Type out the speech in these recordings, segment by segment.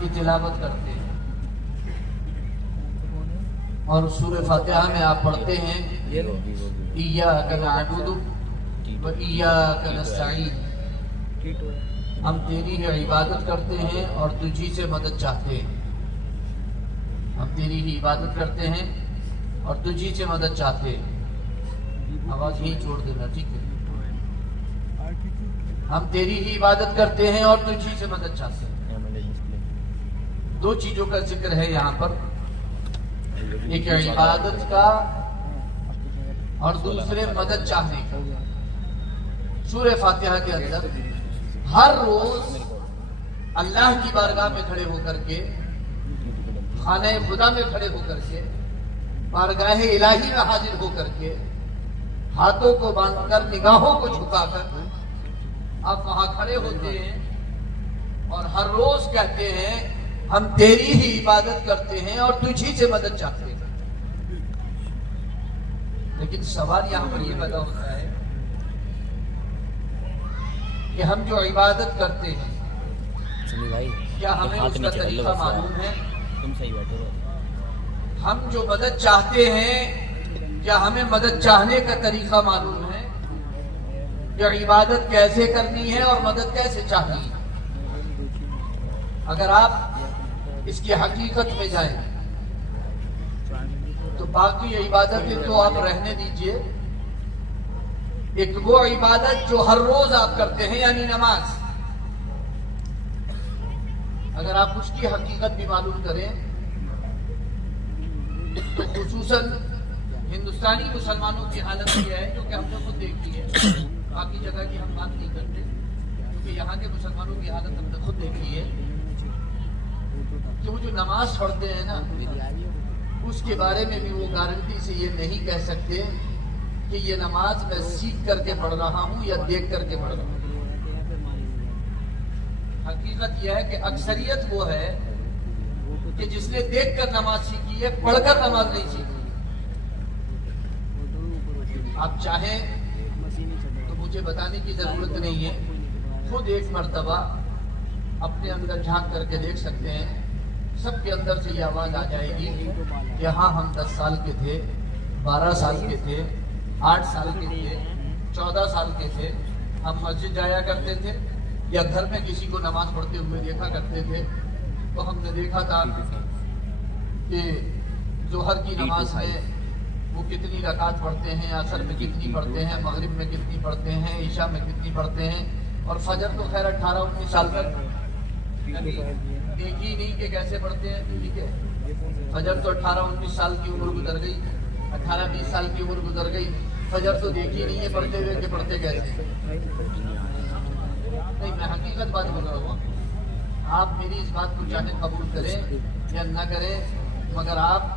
کی تلاوت کرتے ہیں اور سورہ فاتحہ میں آپ پڑھتے ہیں ایاک نعبد و ایاک نستعین، ہم تیری ہی عبادت کرتے ہیں اور تجھی سے مدد چاہتے ہیں، ہم تیری ہی عبادت کرتے ہیں اور تجھی سے مدد چاہتے ہیں۔ آواز یہی چھوڑ دینا، ٹھیک ہے؟ ہم تیری ہی عبادت کرتے ہیں اور تجھی سے مدد چاہتے ہیں۔ دو چیزوں کا ذکر ہے یہاں پر، ایک عبادت کا اور دوسرے مدد چاہنے کا۔ سورہ فاتحہ کے اندر ہر روز اللہ کی بارگاہ میں کھڑے ہو کر کے، خانہ خدا میں کھڑے ہو کر کے، بارگاہ الہی میں حاضر ہو کر کے، ہاتھوں کو باندھ کر، نگاہوں کو جھکا کر آپ وہاں کھڑے ہوتے ہیں اور ہر روز کہتے ہیں ہم تیری ہی عبادت کرتے ہیں اور تجھی سے مدد چاہتے ہیں۔ لیکن سوال یہاں پر یہ پیدا ہوتا ہے کہ ہم جو عبادت کرتے ہیں کیا ہمیں اس کا طریقہ معلوم ہے؟ ہم جو مدد چاہتے ہیں کیا ہمیں مدد چاہنے کا طریقہ معلوم ہے؟ کہ عبادت کیسے کرنی ہے اور مدد کیسے چاہنی ہے؟ اگر آپ اس کی حقیقت میں جائیں تو باقی عبادتیں تو آپ رہنے دیجئے، ایک وہ عبادت جو ہر روز آپ کرتے ہیں یعنی نماز، اگر آپ اس کی حقیقت بھی معلوم کریں تو خصوصاً ہندوستانی مسلمانوں کی حالت یہ ہے جو کہ ہم نے خود دیکھی ہے، باقی جگہ کی ہم بات نہیں کرتے کیونکہ یہاں کے مسلمانوں کی حالت ہم نے خود دیکھی ہے کہ وہ جو نماز پڑھتے ہیں نا اس کے بارے میں بھی وہ گارنٹی سے یہ نہیں کہہ سکتے کہ یہ نماز میں سیکھ کر کے پڑھ رہا ہوں یا دیکھ کر کے پڑھ رہا ہوں۔ حقیقت یہ ہے کہ اکثریت وہ ہے کہ جس نے دیکھ کر نماز سیکھی ہے، پڑھ کر نماز نہیں سیکھی۔ آپ چاہیں تو مجھے بتانے کی ضرورت نہیں ہے، خود ایک مرتبہ اپنے اندر جھانک کر کے دیکھ سکتے ہیں، سب کے اندر سے یہ آواز آ جائے گی کہ ہاں ہم 10 سال کے تھے، 12 سال کے تھے، 8 سال کے تھے، 14 سال کے تھے، ہم مسجد جایا کرتے تھے یا گھر میں کسی کو نماز پڑھتے ہوئے دیکھا کرتے تھے تو ہم نے دیکھا تھا کہ ظہر کی نماز میں وہ کتنی رکعت پڑھتے ہیں، عصر میں کتنی پڑھتے ہیں، مغرب میں کتنی پڑھتے ہیں، عشاء میں کتنی پڑھتے ہیں، اور فجر تو خیر 18-19 سال تک دیکھی نہیں کہ کیسے پڑھتے ہیں، ٹھیک ہے؟ فجر تو 18-19 سال کی عمر گزر گئی، 18-20 سال کی عمر گزر گئی، فجر تو دیکھی نہیں ہے پڑھتے ہوئے کہ پڑھتے کیسے۔ نہیں، میں حقیقت بات کر رہا ہوں، آپ میری اس بات کو چاہے قبول کریں یا نہ کریں، مگر آپ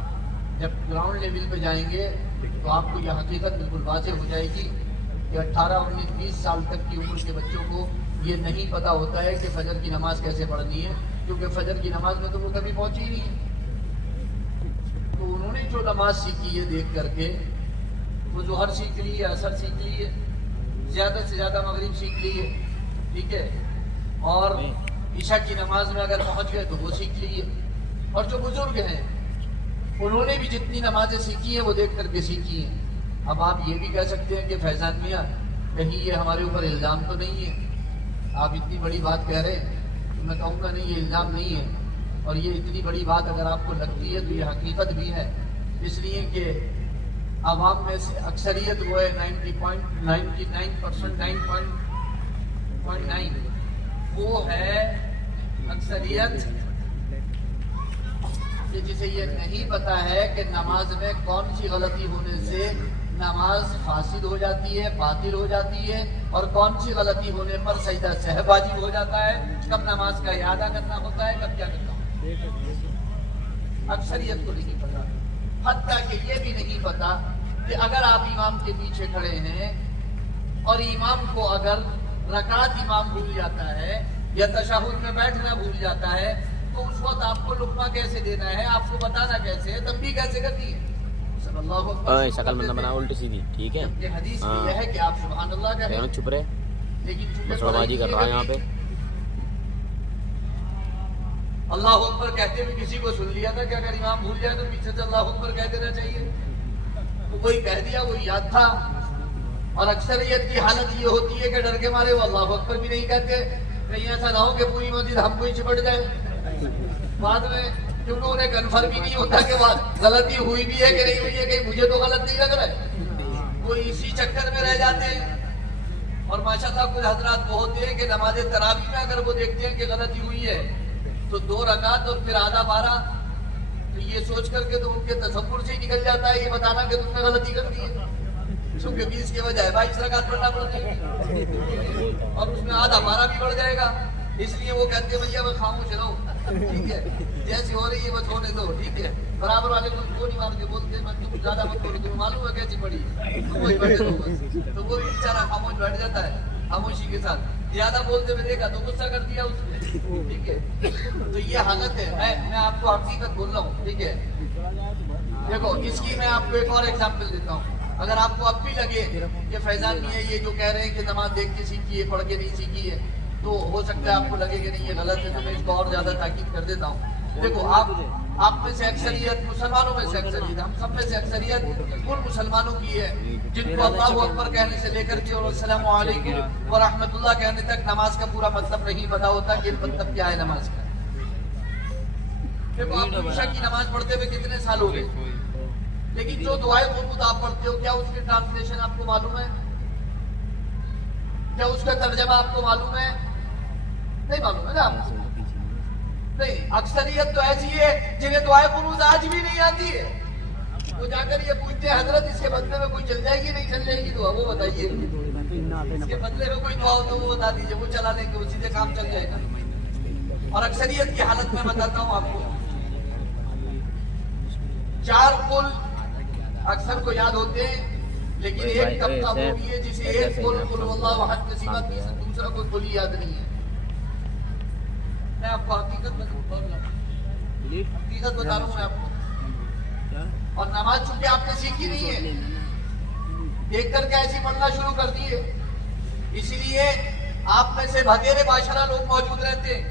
جب گراؤنڈ لیول پہ جائیں گے تو آپ کو یہ حقیقت بالکل واضح ہو جائے گی کہ 18-19-20 سال تک کی عمر کے بچوں کو یہ نہیں پتا ہوتا ہے کہ فجر کی نماز کیسے پڑھنی ہے، کیونکہ فجر کی نماز میں تو وہ کبھی پہنچی ہی نہیں ہے۔ تو انہوں نے جو نماز سیکھی ہے دیکھ کر کے، وہ ظہر سیکھ لی ہے، عصر سیکھ لی ہے، زیادہ سے زیادہ مغرب سیکھ لی ہے، ٹھیک ہے، اور عشاء کی نماز میں اگر پہنچ گئے تو وہ سیکھ لی ہے۔ اور جو بزرگ ہیں انہوں نے بھی جتنی نمازیں سیکھی ہیں وہ دیکھ کر کے سیکھی ہیں۔ اب آپ یہ بھی کہہ سکتے ہیں کہ فیضان میاں کہیں یہ ہمارے اوپر الزام تو نہیں ہے، آپ اتنی بڑی بات کہہ رہے ہیں، تو میں کہوں گا نہیں، یہ الزام نہیں ہے، اور یہ اتنی بڑی بات اگر آپ کو لگتی ہے تو یہ حقیقت بھی ہے، اس لیے کہ عوام میں سے اکثریت وہ ہے 99.99% 9.9 وہ ہے اکثریت کہ جسے یہ نہیں پتا ہے کہ نماز میں کون سی غلطی ہونے سے نماز فاسد ہو جاتی ہے، باطل ہو جاتی ہے، اور کون سی غلطی ہونے پر سجدہ سہو واجب ہو جاتا ہے، کب نماز کا اعادہ کرنا ہوتا ہے، کب کیا کرنا ہوتا ہے۔ اکثریت کو نہیں پتا، حتیٰ کہ یہ بھی نہیں پتا کہ اگر آپ امام کے پیچھے کھڑے ہیں اور امام کو اگر رکعت امام بھول جاتا ہے یا تشہد میں بیٹھنا بھول جاتا ہے تو اس وقت آپ کو لقمہ کیسے دینا ہے، آپ کو بتانا کیسے ہے، تنبیہ کیسے کرنی ہے۔ صلی اللہ اکبر شکل میں بنا الٹی سیدھی، ٹھیک ہے، کہ حدیث میں یہ ہے کہ آپ سبحان اللہ کہیں، چھپ رہے، لیکن مسوڑہ بازی کر رہا ہے یہاں پہ۔ اللہ اکبر کہتے ہوئے کسی کو سن لیا تھا کہ اگر امام بھول جائے تو پیچھے سے اللہ اکبر کہہ دینا چاہیے. تو وہی کہہ دیا, وہی یاد تھا. اور اکثریت کی حالت یہ ہوتی ہے کہ ڈر کے مارے وہ اللہ اکبر بھی نہیں کہتے, کہیں ایسا نہ ہو کہ پوری مسجد ہم کو ہی چپٹ جائے بعد میں, کیونکہ انہیں کنفرم بھی نہیں ہوتا کہ غلطی ہوئی بھی ہے کہ نہیں ہوئی ہے, کہ مجھے تو غلط نہیں لگ رہا ہے. وہ اسی چکر میں رہ جاتے ہیں. اور ماشاءاللہ کچھ حضرات وہ ہوتے ہیں کہ نماز تراویح میں اگر وہ دیکھتے ہیں کہ غلطی ہوئی ہے تو 2 رکعت اور پھر آدھا 12, تو یہ سوچ کر کے تو ان کے تصور سے ہی نکل جاتا ہے یہ بتانا کہ تم نے غلطی کر دی ہے, کیونکہ 20 کے بجائے 22 رکعت پڑھنا پڑتا ہے اور اس میں آدھا 12 بھی بڑھ جائے گا. اس لیے وہ کہتے ہیں بھیا وہ خاموش رہو, ٹھیک ہے, جیسی ہو رہی ہے بس ہونے دو, ٹھیک ہے. برابر والے کو نہیں مار کے بولتے ہیں تم زیادہ مت کرو, تمہیں معلوم ہے کیسی پڑی ہے, تم وہی بیٹھے رہو بس. تو وہ بیچارہ خاموش بیٹھ جاتا ہے خاموشی کے ساتھ. زیادہ بولتے میں دیکھا تو غصہ کر دیا اس نے, ٹھیک ہے. تو یہ حالت ہے. میں آپ کو حقیقت بول رہا ہوں, ٹھیک ہے. دیکھو اس کی میں آپ کو ایک اور ایگزامپل دیتا ہوں. اگر آپ کو اب بھی لگے کہ فیضان بھی ہے یہ جو کہہ رہے ہیں کہ نماز دیکھ کے سیکھی ہے پڑھ کے نہیں سیکھی ہے, تو ہو سکتا ہے آپ کو لگے کہ نہیں یہ غلط ہے, تو میں اس کو اور زیادہ تاکید کر دیتا ہوں. دیکھو آپ میں سے اکثریت, مسلمانوں میں سے اکثریت, ہم سب میں سے اکثریت ان مسلمانوں کی ہے جن کو اللہ اکبر کہنے سے لے کر کے اور السلام علیکم ورحمۃ اللہ کہنے تک نماز کا پورا مطلب نہیں پتا ہوتا کہ مطلب کیا ہے نماز کا. دیکھو آپ عشاء کی نماز پڑھتے ہوئے کتنے سال ہو گئے, لیکن جو دعائیں قنوت آپ پڑھتے ہو کیا اس کی ٹرانسلیشن آپ کو معلوم ہے؟ کیا اس کا ترجمہ آپ کو معلوم ہے؟ نہیں معلوم ہے نا آپ کو. نہیں, اکثریت تو ایسی ہے جنہیں دعائیں قنوت آج بھی نہیں آتی ہے. وہ جا کر یہ پوچھتے ہیں حضرت اس کے بدلے میں کوئی چل جائے گی نہیں چل جائے گی دعا, وہ بتائیے. اس کے بدلے میں کوئی دعا ہو تو وہ بتا دیجیے, وہ چلا لیں گے, وہ سیدھے کام چل جائے گا. اور اکثریت کی حالت میں بتاتا ہوں آپ کو. 4 قل اکثر کو یاد ہوتے ہیں, لیکن ایک طبقہ وہ بھی ہے جسے ایک قل اللہ احد کے سوا دوسرا کوئی قل ہی یاد نہیں ہے. میں آپ کو حقیقت بتا رہا ہوں میں آپ کو. اور نماز چونکہ آپ نے سیکھی نہیں ہے, دیکھ کر کے ایسی پڑھنا شروع کر دی ہے, اسی لیے آپ میں سے بھگیرے باشرہ لوگ موجود رہتے ہیں.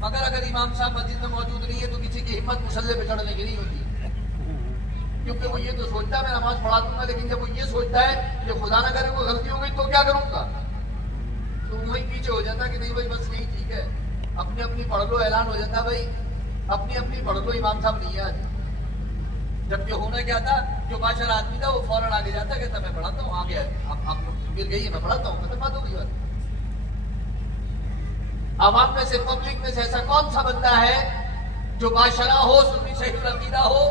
مگر اگر امام صاحب مسجد میں موجود نہیں ہے تو کسی کی ہمت مصلے پہ چڑھنے کی نہیں ہوتی, کیونکہ وہ یہ تو سوچتا ہے میں نماز پڑھا دوں گا, لیکن جب وہ یہ سوچتا ہے کہ خدا نہ کرے کوئی غلطی ہو گئی تو کیا کروں گا, تو وہی پیچھے ہو جاتا کہ نہیں بھائی بس نہیں ٹھیک ہے, اپنی اپنی پڑھ لو. اعلان ہو جاتا ہے بھائی اپنی اپنی پڑھ لو, امام صاحب نہیں ہے آج. جبکہ ہونا کیا تھا, جو باشر آدمی تھا وہ فوراً آگے جاتا کہ میں پڑھاتا ہوں, آگے آپ لوگ گر گئی ہے میں پڑھاتا ہوں, ختم بات ہو گئی بات. عوام میں سے پبلک میں سے ایسا کون سا بندہ ہے جو باشرہ ہو, سنی صحیح العقیدہ ہو,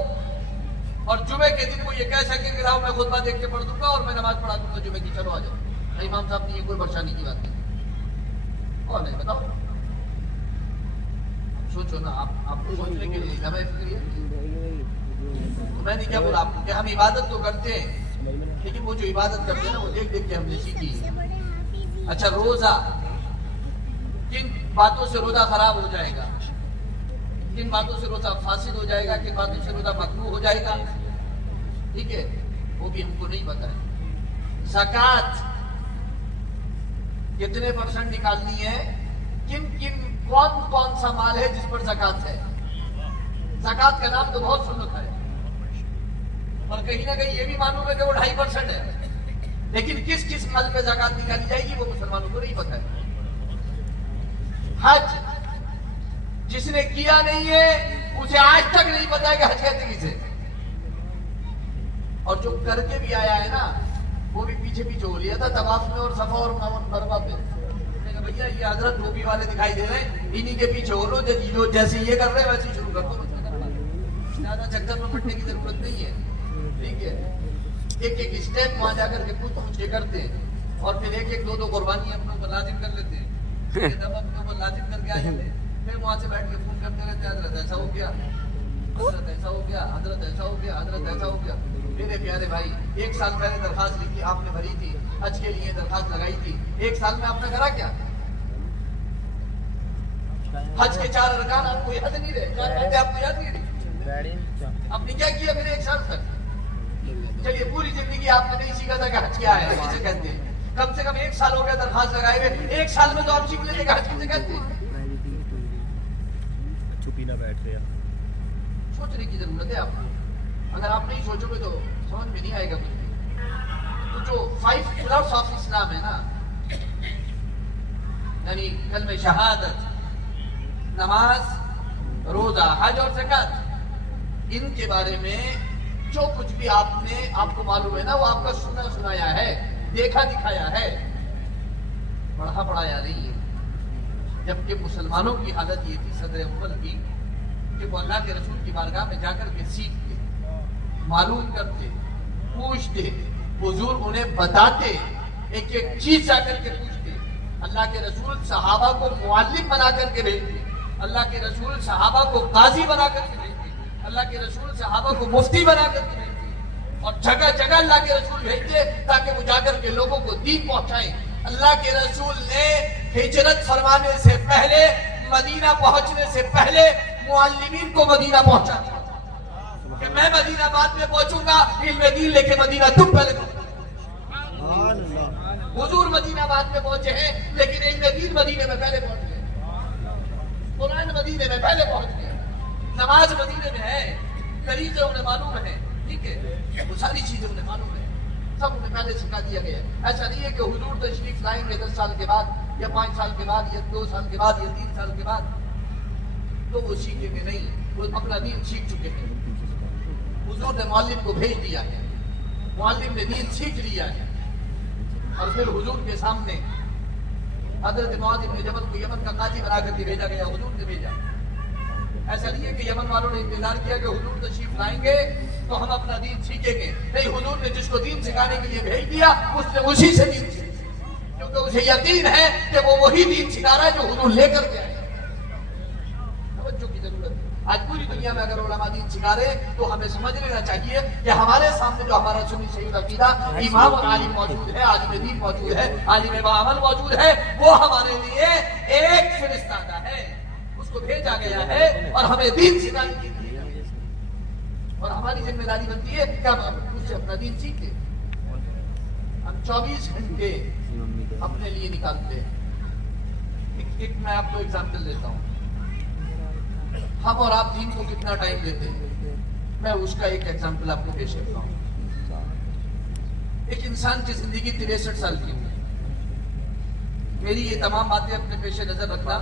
اور جمعے کے دن وہ یہ کہہ سکے کہ راؤ میں خطبہ دیکھ کے پڑھ دوں گا اور میں نماز پڑھا دوں گا جمعے کی, چلو آ جاؤ. امام صاحب نے یہ کوئی پریشانی کی بات نہیں. کون ہے بتاؤ, سوچو نا. آپ کو سوچنے کے لیے جمع فکر ہے. میں نے کیا بولا آپ کو کہ ہم عبادت تو کرتے ہیں, لیکن وہ جو عبادت کرتے ہیں نا وہ دیکھ دیکھ کے ہم نے سیکھی ہے. اچھا, روزہ کن باتوں سے روزہ خراب ہو جائے گا, کن باتوں سے روزہ فاسد ہو جائے گا, کن باتوں سے روزہ مکروہ ہو جائے گا, ٹھیک ہے, وہ بھی ہم کو نہیں پتا ہے. زکوٰۃ کتنے % نکالنی ہے, کون سا مال ہے جس پر زکوٰۃ ہے. زکوٰۃ کا نام تو بہت سن رکھا ہے, اور کہیں نہ کہیں یہ بھی معلوم ہے کہ وہ 2.5% ہے, لیکن کس مال پہ زکوٰۃ نکالی جائے گی وہ مسلمانوں کو نہیں پتا ہے. حج جس نے کیا نہیں ہے اسے آج تک نہیں پتا ہے کہ حج کہتے کسے, اور جو کر کے بھی آیا ہے نا وہ بھی پیچھے ہو لیا تھا طواف میں اور صفا اور مروا پہ. بھیا یہ حضرت ٹوپی والے دکھائی دے رہے ہیں, انہی کے پیچھے ہو لو, جیسے یہ کر رہے ہیں ویسے شروع کر دو. زیادہ چکر میں پڑنے کی ضرورت نہیں ہے, ٹھیک ہے. ایک اسٹیپ وہاں جا کر کے پوچھ کے کرتے ہیں, اور پھر ایک 2 قربانی اپنے اوپر لازم کر لیتے ہیں, اپنے اوپر لازم کر کے آ جاتے ہیں. پھر وہاں سے بیٹھ کے فون کرتے رہتے ہیں, حضرت ایسا ہو گیا, حضرت ایسا ہو گیا, حضرت ایسا ہو گیا, حضرت ایسا ہو گیا. میرے پیارے بھائی, 1 سال پہلے درخواست لکھی آپ نے بھری تھی, حج کے لیے درخواست لگائی تھی, 1 سال میں آپ نے کرا کیا؟ حج کے 4 ارکان آپ کو یاد نہیں رہے, 4 باتیں آپ کو یاد نہیں رہی, آپ نے کیا کیا پھر 1 سال تک؟ چلیے پوری زندگی آپ نے نہیں سیکھا تھا کہ حج کیا ہے, کسے کہتے ہیں. کم سے کم 1 سال ہو گیا درخواست لگائے ہوئے, 1 سال میں تو آپ سیکھ لیتے کہ حج کسے کہتے ہیں. پینا بیٹھ گیا. سوچنے کی ضرورت ہے آپ کو. اگر آپ نہیں سوچو گے تو سمجھ میں نہیں آئے گا کچھ بھی. تو جو 5 پلرز آف اسلام ہے نا، یعنی کلمہ شہادت، نماز، روزہ، حج اور زکات، ان کے بارے میں جو کچھ بھی آپ کو معلوم ہے نا، وہ آپ کا سنا سنایا ہے، دیکھا دکھایا ہے، پڑھا پڑھایا نہیں ہے. جبکہ مسلمانوں کی حالت یہ تھی صدر اول کی کہ وہ اللہ کے رسول کی بارگاہ میں جا کر کے سیکھتے، معلوم کرتے، پوچھتے، حضور انہیں بتاتے، ایک ایک چیز جا کر کے پوچھتے. اللہ کے رسول صحابہ کو معلم بنا کر کے بھیجتے، اللہ کے رسول صحابہ کو قاضی بنا کر کے بھیجتے، اللہ کے رسول صحابہ کو مفتی بنا کر کے بھیجتے، اور جگہ جگہ اللہ کے رسول بھیجتے تاکہ وہ جا کر کے لوگوں کو دین پہنچائیں. اللہ کے رسول نے ہجرت فرمانے سے پہلے، مدینہ پہنچنے سے پہلے معلمین کو مدینہ پہنچا کہ میں مدینہ بعد میں پہنچوں گا، علم دین لے کے مدینہ تم پہلے پہنچو. حضور مدینہ بعد میں پہنچے ہیں لیکن علم دین مدینے میں پہلے پہنچ گئے، قرآن مدینے میں پہلے پہنچ گئے، نماز مدینے میں ہے، طریقے انہیں معلوم ہے، ٹھیک ہے، وہ ساری چیزیں انہیں معلوم ہے، سب انہیں پہلے سکھا دیا گیا ہے. ایسا نہیں ہے کہ حضور تشریف لائیں گے 10 سال کے بعد یا 5 سال کے بعد یا 2 سال کے بعد یا 3 سال کے بعد تو وہ سیکھیں گے. نہیں، وہ اپنا دین سیکھ چکے ہیں. حضور نے معلم کو بھیج دیا ہے، معلم نے دین سیکھ لیا ہے، اور پھر حضور کے سامنے حضرت معاذ بن جبل کو یمن کا قاضی بنا کر کے بھیجا گیا. حضور نے بھیجا. ایسا نہیں ہے کہ یمن والوں نے انتظار کیا کہ حضور تشریف لائیں گے تو ہم اپنا دین سیکھیں گے. نہیں، حضور نے جس کو دین سکھانے کے لیے بھیج دیا اس نے اسی سے دین سیکھا، کیونکہ اسے یقین ہے کہ وہ وہی دین سکھا رہا ہے جو حضور لے کر کے آئے. توجہ کی ضرورت ہے. آج پوری دنیا میں اگر علماء دین سکھا رہے تو ہمیں سمجھ لینا چاہیے کہ ہمارے سامنے جو ہمارا سنی صحیح عقیدہ امام اور عالم موجود ہے، عالم دین موجود ہے، عالم بعمل موجود ہے، وہ ہمارے لیے ایک فرستادہ ہے، اس کو بھیجا گیا ہے اور ہمیں دین سکھانے کی ہے. اور ہماری ذمہ داری بنتی ہے کہ ہم اس سے اپنا دین سیکھیں. ہم 24 گھنٹے اپنے لیے نکالتے ہیں. ایک میں آپ کو ایگزامپل دیتا ہوں. ہم اور آپ دین کو کتنا ٹائم دیتے ہیں، میں اس کا ایک ایگزامپل آپ کو پیش کرتا ہوں. ایک انسان کی زندگی 63 سال کی ہوئی. میری یہ تمام باتیں اپنے پیش نظر رکھنا،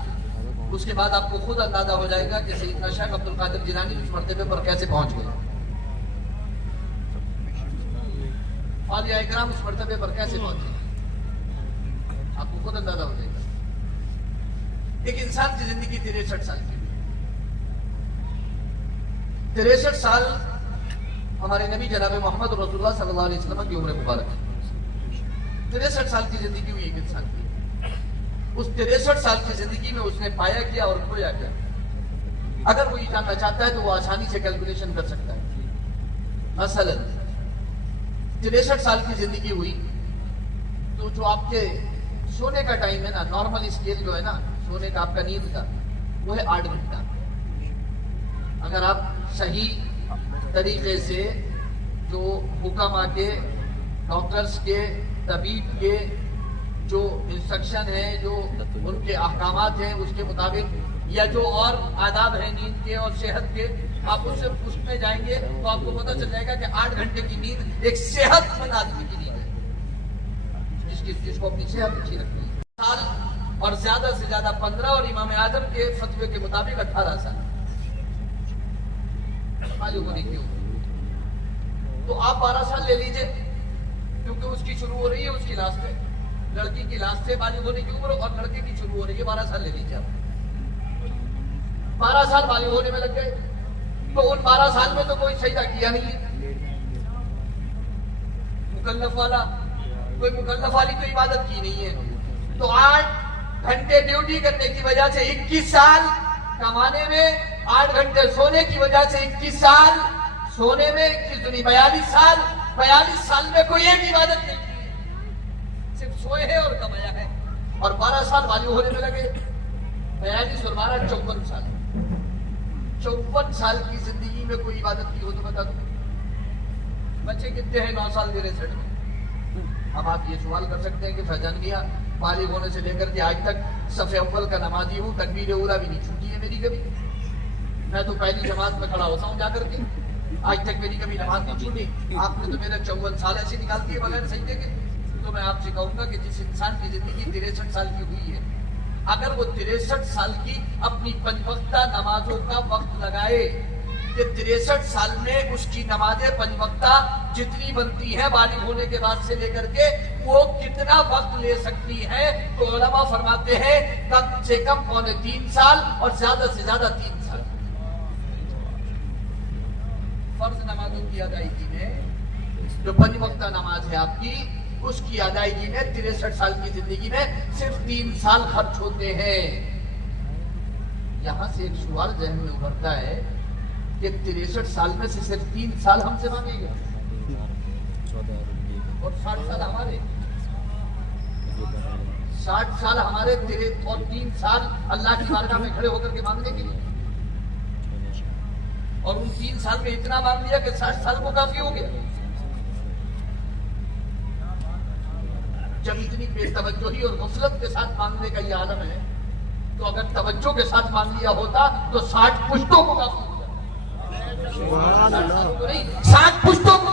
اس کے بعد آپ کو خود اندازہ ہو جائے گا کہ سیدنا شیخ عبد القادر جیلانی اس مرتبے پر کیسے پہنچ گئے، اولیاء کرام اس مرتبے پر کیسے پہنچے. آپ کو خود اندازہ ہو جائے گا. ایک انسان کی زندگی 63 سال کی. 63 سال ہمارے نبی جناب محمد رسول اللہ صلی اللہ علیہ وسلم کی عمر مبارک ہے. 63 سال کی زندگی ہوئی ایک انسان کی. اس 63 سال کی زندگی میں اس نے پایا کیا اور کھویا کیا. اگر وہ یہ جاننا چاہتا ہے تو وہ آسانی سے کیلکولیشن کر سکتا ہے. مثلا 63 سال کی زندگی ہوئی تو جو آپ کے سونے کا ٹائم ہے نا، نارمل اسکیل جو ہے نا سونے کا آپ کا نیند کا، وہ ہے 8 گھنٹہ. اگر آپ صحیح طریقے سے جو حکماں کے، ڈاکٹرز کے، طبیب کے جو انسٹرکشن ہے، جو ان کے احکامات ہیں اس کے مطابق، یا جو اور آداب ہیں نیند کے اور صحت کے، آپ اس میں جائیں گے تو آپ کو پتہ چل جائے گا کہ 8 گھنٹے کی نیند ایک صحت مند آدمی کی نیند ہے، جس کو اپنی صحت اچھی رکھنی ہے. سال اور زیادہ سے زیادہ 15 اور امام اعظم کے فتوے کے مطابق 18 سال معلوم ہونے کی عمر. تو آپ 12 سال لے لیجئے، کیونکہ اس کی شروع ہو رہی ہے اس کی لاسٹ میں. لڑکی کی لاسٹ سے بالغ ہونے کی عمر اور لڑکے کی شروع ہو رہی ہے. 12 سال لے لیجئے آپ. 12 سال بالغ ہونے میں لگ گئے تو ان 12 سال میں تو کوئی سجدہ کیا نہیں ہے. مکلف والا، کوئی مکلف والی تو عبادت کی نہیں ہے. تو 8 گھنٹے ڈیوٹی کرنے کی وجہ سے 21 سال کمانے میں، 8 گھنٹے سونے کی وجہ سے 21 سال سونے میں، 42 سال. 42 سال میں کوئی ایک عبادت نہیں کی، صرف سوئے ہے اور کمایا ہے. اور 12 سال بالغ ہونے میں لگے. 42 اور 12 54 سال. 54 سال کی زندگی میں کوئی عبادت کی ہو تو بتا دو. بچے کتنے ہیں 9 سال میرے سیٹ میں. اب آپ یہ سوال کر سکتے ہیں کہ فیضان میاں بالغ ہونے سے لے کر کے آج تک صف اول کا نمازی ہوں، تکبیر اولیٰ بھی نہیں چھوٹی ہے میری کبھی. میں تو پہلی جماعت میں کھڑا ہوتا ہوں جا کر کے، آج تک میری کبھی نماز نہیں چھوٹی. آپ نے تو میرا 54 سال ایسے نکال دیے بغیر سجدے کے. تو میں آپ سے کہوں گا کہ جس انسان کی زندگی 63 سال کی ہوئی ہے، اگر وہ 63 سال کی اپنی 5 وقتہ نمازوں کا وقت لگائے کہ 63 سال میں اس کی نمازیں 5 وقتہ جتنی بنتی ہیں بالغ ہونے کے بعد سے لے کر کے، وہ کتنا وقت لے سکتی ہے؟ تو علماء فرماتے ہیں کم سے کم 3.25 سال اور زیادہ سے زیادہ 3 سال. فرض نمازوں کی ادائیگی میں جو 5 وقتہ نماز ہے آپ کی، اس کی ادائیگی میں 63 سال کی زندگی میں صرف 3 سال خرچ ہوتے ہیں. یہاں سے ایک سوال ذہن میں ابھرتا ہے کہ 63 سال میں سے صرف 3 سال ہم سے مانگے گا اور 60 سال ہمارے، 60 سال ہمارے اور 3 سال اللہ کی بارگاہ میں کھڑے ہو کر کے مانگنے کے لیے. اور ان 3 سال میں اتنا مانگ لیا کہ 60 سال کو کافی ہو گیا. جب اتنی بے توجہی اور غفلت کے ساتھ مانگنے کا یہ عالم ہے، تو اگر توجہ کے ساتھ مانگ لیا ہوتا تو 60 پشتوں کو کافی ہوتا. 60 پشتوں کو.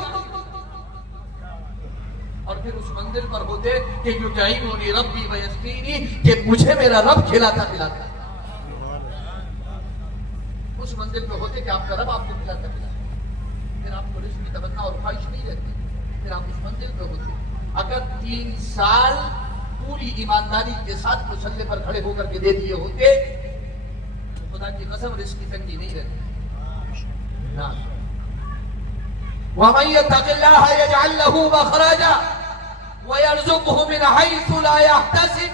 اور پھر اس منزل پر ہوتے کہ یطعمنی ربی ویسقینی، کہ مجھے میرا رب کھلاتا پلاتا. اس منزل پہ ہوتے کہ آپ کا رب آپ کو کھلاتا پلاتا، پھر آپ کو رزق کی تمنا اور خواہش نہیں رہتی. پھر آپ اس منزل پہ ہوتے. اگر 3 سال پوری ایمانداری کے ساتھ مسلح پر کھڑے ہو کر کے دے دیے ہوتے تو خدا کی قسم رزق کی تنگی نہیں رہتی. وَمَن يَتَّقِ اللَّهَ يَجْعَل لَّهُ مَخْرَجًا وَيَرْزُقْهُ مِنْ حَيْثُ لَا يَحْتَسِبُ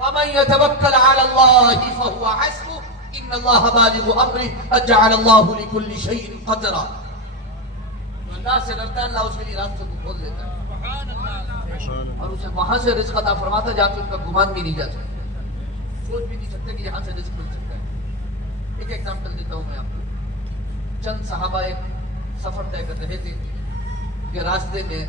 وَمَن يَتَوَكَّلْ عَلَى اللَّهِ فَهُوَ حَسْبُهُ إِنَّ اللَّهَ بَالِغُ أَمْرِهِ قَدْ جَعَلَ اللَّهُ لِكُلِّ شَيْءٍ قَدْرًا. اللہ سے ڈرتا ہے، اللہ اس کے لیے راستوں کو کھول دیتا ہے اور اسے وہاں سے رزق عطا فرماتا جا کے ان کا گمان بھی نہیں جا سکتا، سوچ بھی نہیں سکتے کہ یہاں سے رزق مل سکتا ہے. ایک ایگزامپل دیتا ہوں میں آپ کو. چند صحابہ ایک سفر طے کر رہے تھے کہ راستے میں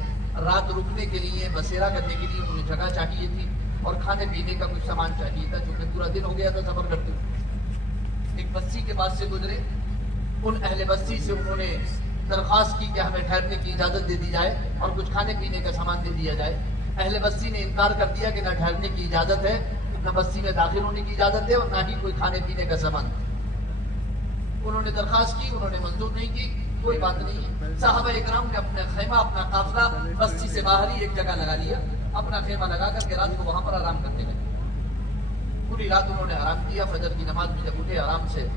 رات رکنے کے لیے، بسیرا کرنے کے لیے انہیں جگہ چاہیے تھی اور کھانے پینے کا کچھ سامان چاہیے تھا، چونکہ پورا دن ہو گیا تھا سفر کرتے ہوئے. ایک بستی کے پاس سے گزرے. ان اہل بستی سے انہوں نے درخواست کی کہ ہمیں ٹھہرنے کی اجازت دے دی جائے اور کچھ کھانے پینے کا سامان دے دیا جائے. اہل بستی نے انکار کر دیا کہ نہ ٹھہرنے کی اجازت ہے، نہ بستی میں داخل ہونے کی اجازت ہے اور نہ ہی کوئی کھانے پینے کا سامان. انہوں نے درخواست کی، انہوں نے منظور نہیں کی. کوئی بات نہیں. صحابہ اکرام نے اپنا خیمہ، اپنا قافلہ بستی سے باہر ہی ایک جگہ لگا لیا. اپنا خیمہ لگا کر کے رات کو وہاں پر آرام کرنے لگے. پوری رات انہوں نے آرام کیا. فجر کی نماز میں جب اٹھے آرام سے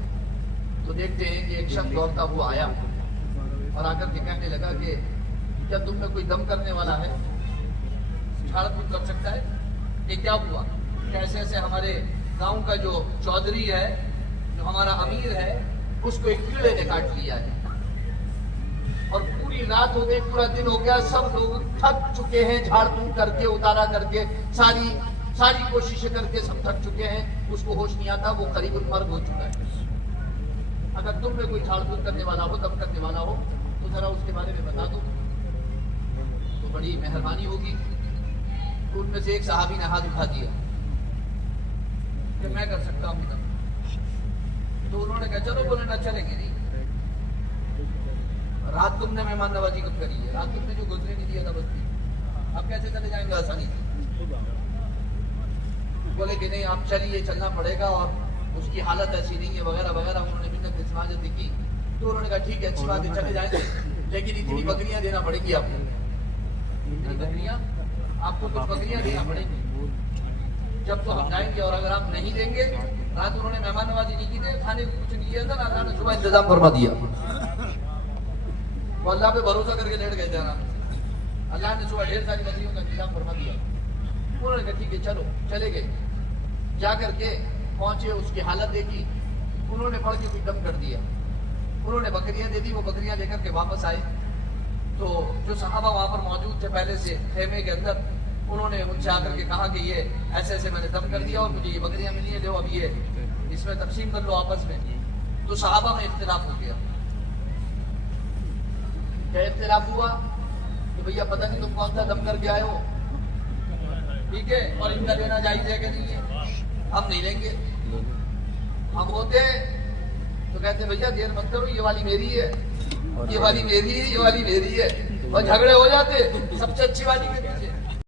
تو دیکھتے ہیں کہ ایک شخص دوڑتا ہوا آیا اور آ کر کے کہنے لگا کہ کیا تم میں کوئی دم کرنے والا ہے، جھاڑ پھوک کر سکتا ہے؟ یہ کیا ہوا؟ کیسے ایسے ہمارے گاؤں کا جو چودھری ہے، جو ہمارا امیر ہے، اس کو ایک کیڑے نے کاٹ لیا ہے اور پوری رات ہو گئی، پورا دن ہو گیا، سب لوگ تھک چکے ہیں، جھاڑ پھوک کر کے، اتارا کر کے، ساری کوششیں کر کے سب تھک چکے ہیں. اس کو ہوش نہیں آتا، وہ قریب مرگ ہو چکا ہے. اگر تم میں کوئی جھاڑ پھوک کرنے والا ہو، دم کرنے والا ہو تو ذرا اس کے بارے میں بتا دو تو بڑی مہربانی ہوگی. تو ان میں سے ایک صحابی نے ہاتھ اٹھا دیا کہ میں کر سکتا ہوں دم. تو انہوں نے کہا چلو، بولے نہ چلیں گے نہیں. رات تم نے مہمان نوازی کب کری ہے؟ رات تم نے جو گزرے نہیں دیا تھا بستی، اب کیسے چلے جائیں گے آسانی سے؟ بولے کہ نہیں آپ چلیے، چلنا پڑے گا اور اس کی حالت ایسی نہیں ہے وغیرہ وغیرہ. انہوں نے منت سماجت کی. تو انہوں نے کہا ٹھیک ہے، اچھی بات ہے، چلے جائیں گے، لیکن اتنی بکریاں دینا پڑے گی آپ کو. اتنی بکریاں آپ کو، کچھ بکریاں دینا پڑے گی جب تو ہم جائیں گے. اور اگر آپ نہیں دیں گے، رات انہوں نے مہمان نوازی نہیں کی تھی، کھانے کو کچھ نہیں لیا تھا، اللہ نے صبح انتظام فرما دیا. وہ اللہ پہ بھروسہ کر کے لیٹ گئے تھے آرام سے. اللہ نے صبح ڈھیر ساری بکریوں کا انتظام فرما دیا. انہوں نے کہا ٹھیک ہے چلو، چلے گئے. جا کر کے پہنچے، اس کی حالت دیکھی. انہوں نے پڑھ کے کوئی دم کر دیا. انہوں نے بکریاں دے دی. وہ بکریاں لے کر کے واپس آئے تو جو صحابہ وہاں پر موجود تھے پہلے سے خیمے کے اندر، انہوں نے ان سے آ کر کے کہا کہ یہ ایسے ایسے میں نے دم کر دیا اور مجھے یہ بکریاں ملی ہیں، لو اب یہ اس میں تقسیم کر لو آپس میں. تو صحابہ میں اختلاف ہو گیا. کیا اختلاف ہوا کہ بھیا پتہ نہیں تم کون سا دم کر کے آئے ہو، ٹھیک ہے، اور ان کا لینا جائز ہے کہ نہیں ہے؟ ہم نہیں لیں گے. ہم ہوتے تو کہتے ہیں بھیا دیر مت کرو، یہ والی میری ہے، یہ والی میری ہے، یہ والی میری ہے، اور جھگڑے ہو جاتے، سب سے اچھی والی میری ہے۔